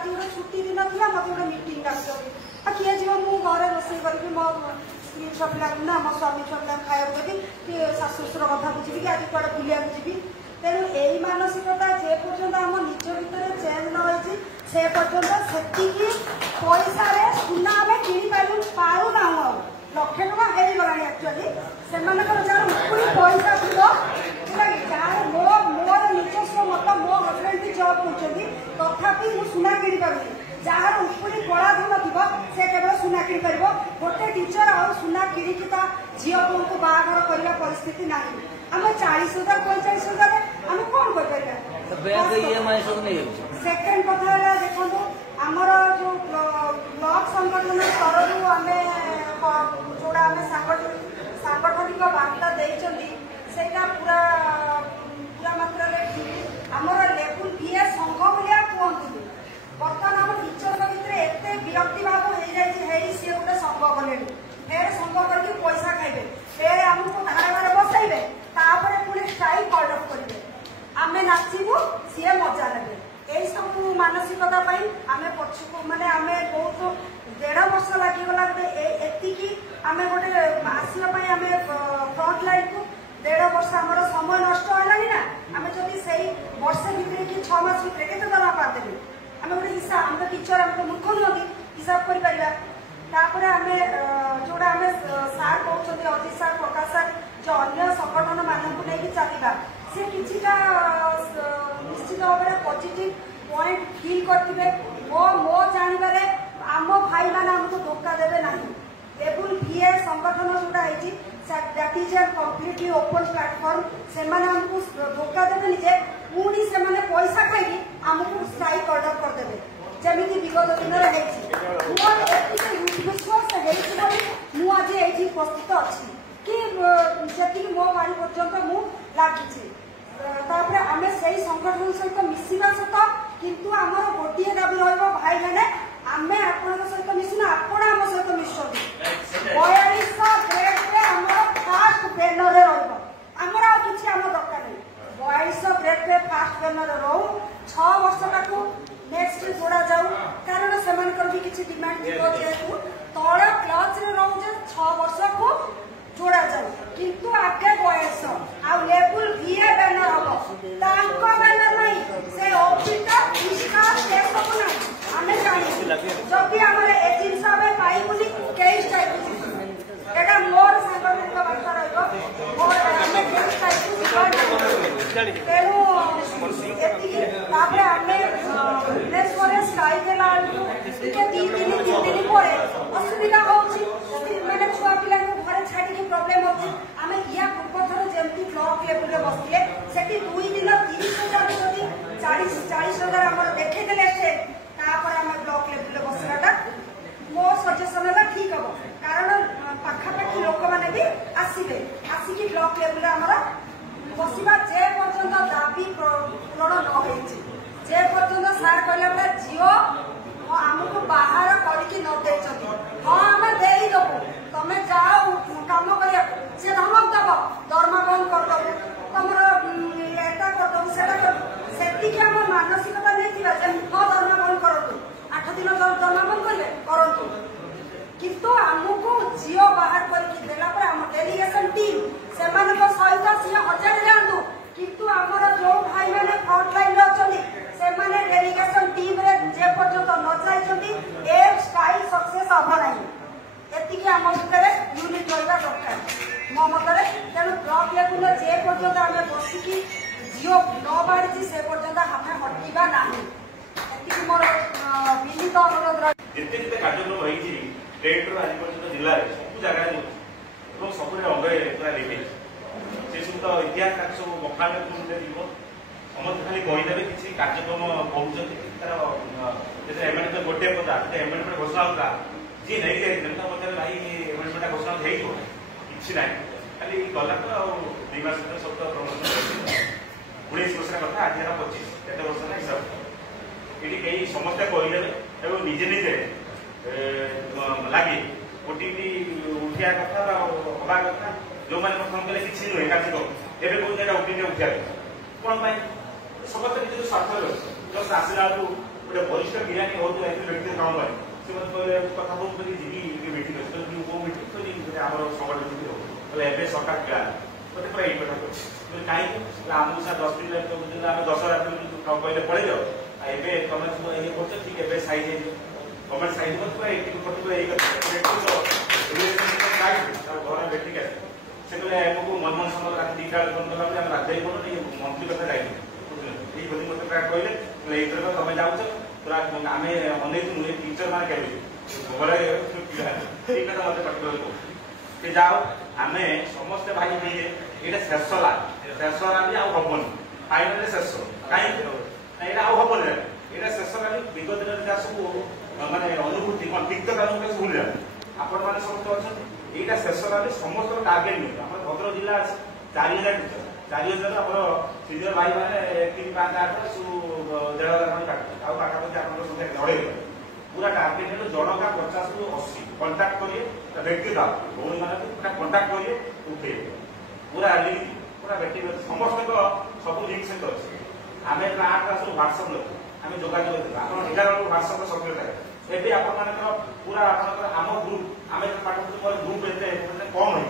आज गोटे छुट्टी दिन था मत गोटे मीटिंग डाक्टर किए जी मु घर रोसे करी मो स्त्री छुआ पिला ना मो स्वामी छुआ पिला खाया देवी कि शाशु शशुर कथा बुझी कि आज कड़े बुलिया जी तेणु यही मानसिकता जे पर्यंत आम निज भितर चेंज न हो से पर्यंत से पैसा सुना आम कि पारूना लक्षे टका हो गला एक्चुअली से जार उपरी पैसा थी जार मोर निजस्व मत मो हजबैंड भी जॉब कर तथापि मुझे सुना कि पार्टी जार उपरी कला धन थी से केवल सुना कि गोटे टीचर आ सुना कि झील को बाहर करने परिस्थिति ना आम 40,000 45,000 आम कौन कर सेकेंड कथा देखो आमर जो ब्लॉक संगठन स्तर आम जोड़ा आम सांगठनिक वार्ता देटा पूरा पूरा मात्रा ठीक आमर लेवल बीए संघ भाया कहतु बर्तमान आम टीचर भितर एत विरक्ति भाव हो जाए सी गोटे संघ कले फेर संघ करके पैसा खाइबे फेर आमको धारे बसैबे तापर पुणी स्ट्राइक कॉल अफ करेंगे आम नाचबू सी मजा लगे यही सब मानसिकता आम पछक माने आम बहुत 1.5 वर्ष लगिगला एति आम गोटे आसवाई आम फ्रंट लाइन को 1.5 वर्ष आम समय नष्ट है ना आम जदि से वर्षे भितर कि 6 मास भितर के दरमा पादेवी आम गोटे हिसाब आम टीचर आम मूर्ख नुहति हिसाब कर आम जोड़ा आम सार कहते अजित सार प्रकाश सार जो अन्य संगठन मानक नहीं चलवा सी किछिटा निश्चित भाव में पॉजिटिव पॉइंट फील करते मो जानवर आम भाई मैंने आमको धोखा देवे ना लेवल बीए संगठन जोटा that is a completely open platform से आमको धोखा देवे जे पुणी से पैसा खाई आमको स्ट्राइक ऑर्डर करदे जमी विगत दिन विश्वास आज ये उपस्थित अच्छी कि जी मो बाड़ी पर्यंत मु लगी आम से संगठन सहित मिसवा सत किंतु आमर गोटे दाबी भाई मैंने आम आपण सहित मिशुना आपण आम सहित मिशुंट 4200 ग्रेड आम फास्ट बैनर रमर आ कि आम दरकार नहीं 4200 ग्रेड फास्ट बैनर रो 6 वर्ष तक नेक्स्ट जोड़ा जाऊ कारण से भी किसी डिमांड थी जेहेतु तल क्लच रोचे 6 वर्ष को जोड़ा जाऊ किंतु आगे बयस आ लेवल बीए बैनर हम बैनर नहीं से ऑफिसर स्टाफ से सब ना आमे जानी जब भी हमरे ए जिंस आमे पाई बोली केस टाइप एटा मोर सांगठनिक वार्ता रहइबो मोर आमे केस टाइप तेनु एतिके तापरे आमे नेक्स्ट करे स्ट्राइक लाल के 3 दिन परे असुविधा होची माने छुआ पिला को घरे छाडी के प्रॉब्लम होची आमे या पूर्व थरो जेमती ब्लॉक लेवल रे बसले सेठी 2 दिन 30,000 जदी 40,000 हमर देखे देले से तापर आमे ब्लॉक लेवल रे बसराटा मोर सजेशन है ठीक हो कारण पाखा पाखी लोक माने भी आसीबे आसी की ब्लॉक लेवल रे हमर बसिबा जे पर्यंत दाबी पूर्ण न होइछि जे पर्यंत सार कहले जियो आमको बाहर करके न देछथि हां हम देई दबो तमे जाओ काम करिया से धमक दब दरमा बंद कर दबो तमरा एटा कर दबो सेटा कर सेति के हम मानसिकता नै थिबा जे न दरमा बंद करतो 8 दिन दरमा बंद करबे करतो किंतु आमको जियो बाहर करके देला पर हम डेलीगेशन टीम से मानको सहित से हजार जानू किंतु हमर जो भाई माने फ्रंट लाइन रे अछनी से माने डेलीगेशन टीम रे जे पर्यंत न जाइछथि ए स्टाइल सक्सेस हबो नाही एतिकी आम भितर यूनिट रहा दरकार मो मतरे तेणु ब्लॉक लेवल जे पर्यंत आम बसिकी जियो न बाढ़ी से पर्यंत आम हटिबा नाही एतिकी मोर विनीत अनुरोध जेते कार्यक्रम होईछि स्टेट रो आज पर्यंत जिल्ला रे सब जगह जो सब अंग पूरा देखे से सब तो इतिहास सब बखान जीव समस्त खाली कहीदेवे किसी कार्यक्रम कहते तार एमएनए तो गोटे पदा एमएनए घोषणा होता जी नहीं जाए मत भाई एमएनए घोषणा हो कि ना खाली गला तो 2 मास सब तो प्रमोशन 19 वर्ष कथा आज 25 केते वर्ष ना हिसाब ये कई समस्या कहीदेवे और निजे निजे लगे ओटीपी उठिया कथा हवा कथा जो मैंने प्रथम कले किसी नुहे कार्यक्रम एवं कौन जगह ओटीपी उठिया कौन समस्त निज स्वार्थ जस्ट आसला गोटे वरिष्ठ गिरानी हो व्यक्ति काम पाए से कथा कहते जी मीटिंग अच्छे वो मीटिंग आम संगठन हो सरकार क्या मत पूरा ये कथा कह कहीं आमको सर 10 दिन आम 10 रात कहले पड़े जाओ एवं तुम सब ये कर ठीक है साइज गवर्नमेंट साइज पूरा ये घर बेटिक आसे से कहले आमको मनमोहन समय रात 2टा फोन कला राज्य नहीं मंथली कथा जाए मत कहले तुम जाऊच पूरा आम अनेक टीचर मैंने क्या कथा मत पर्टिकुलर कह जाओ आम समस्ते भाई नहीं ये शेष लाभ भी आबन फाइनाल शेष कहीं यहाँ आबन यहाँ शेष लाभ विगत दिन जहाँ सब मानने अनुभूति तिक्तता भूल जाए आपण मैंने समस्त अच्छा यहाँ शेष लाभ समस्त टार्गेट नहीं आम भद्रक जिला 4000 टीचर 4000 आप सिनियर भाई मैंने 3 5 8 1,500 काटते पाखापाखि आप संख्या नड़े पूरा टार्गेट है जनका 50 ରୁ 80 कंटाक्ट करिए व्यक्तिगत भौणी मान कंटाक्ट करिए उठे पूरा पूरा व्यक्तिगत समस्त सब लिंक सहित अच्छे आम 8 क्लास ह्वाट्सअप लगे आम जोगाजोग आप 11 ह्वाट्सअप सक्रिय थाए एवं आप पूरा आम ग्रुप आम पाठ ग्रुप कम हो